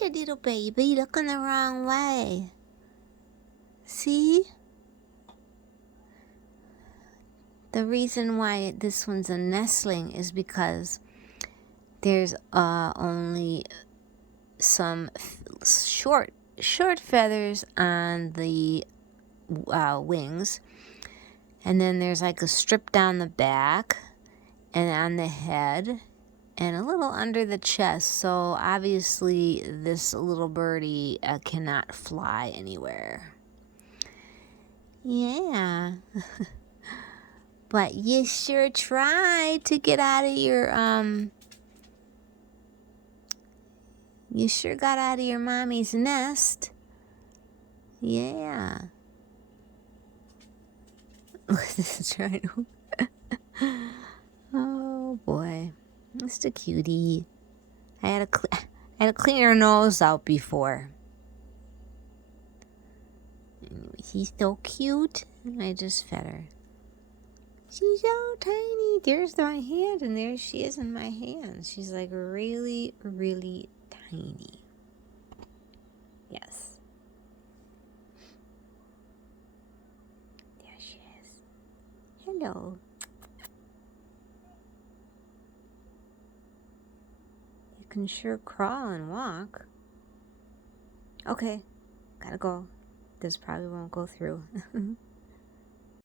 right, you little baby. Looking the wrong way. See? The reason why this one's a nestling is because there's only some short feathers on the wings, and then there's like a strip down the back and on the head and a little under the chest. So obviously this little birdie cannot fly anywhere. Yeah. But you sure tried to get out of your you sure got out of your mommy's nest. Yeah. This is trying to. Oh boy, Mr. Cutie. I had to clean her nose out before. She's so cute. I just fed her. She's so tiny. There's my hand, and there she is in my hand. She's like really, really tiny. Yes. There she is. Hello. You can sure crawl and walk. Okay, gotta go. This probably won't go through.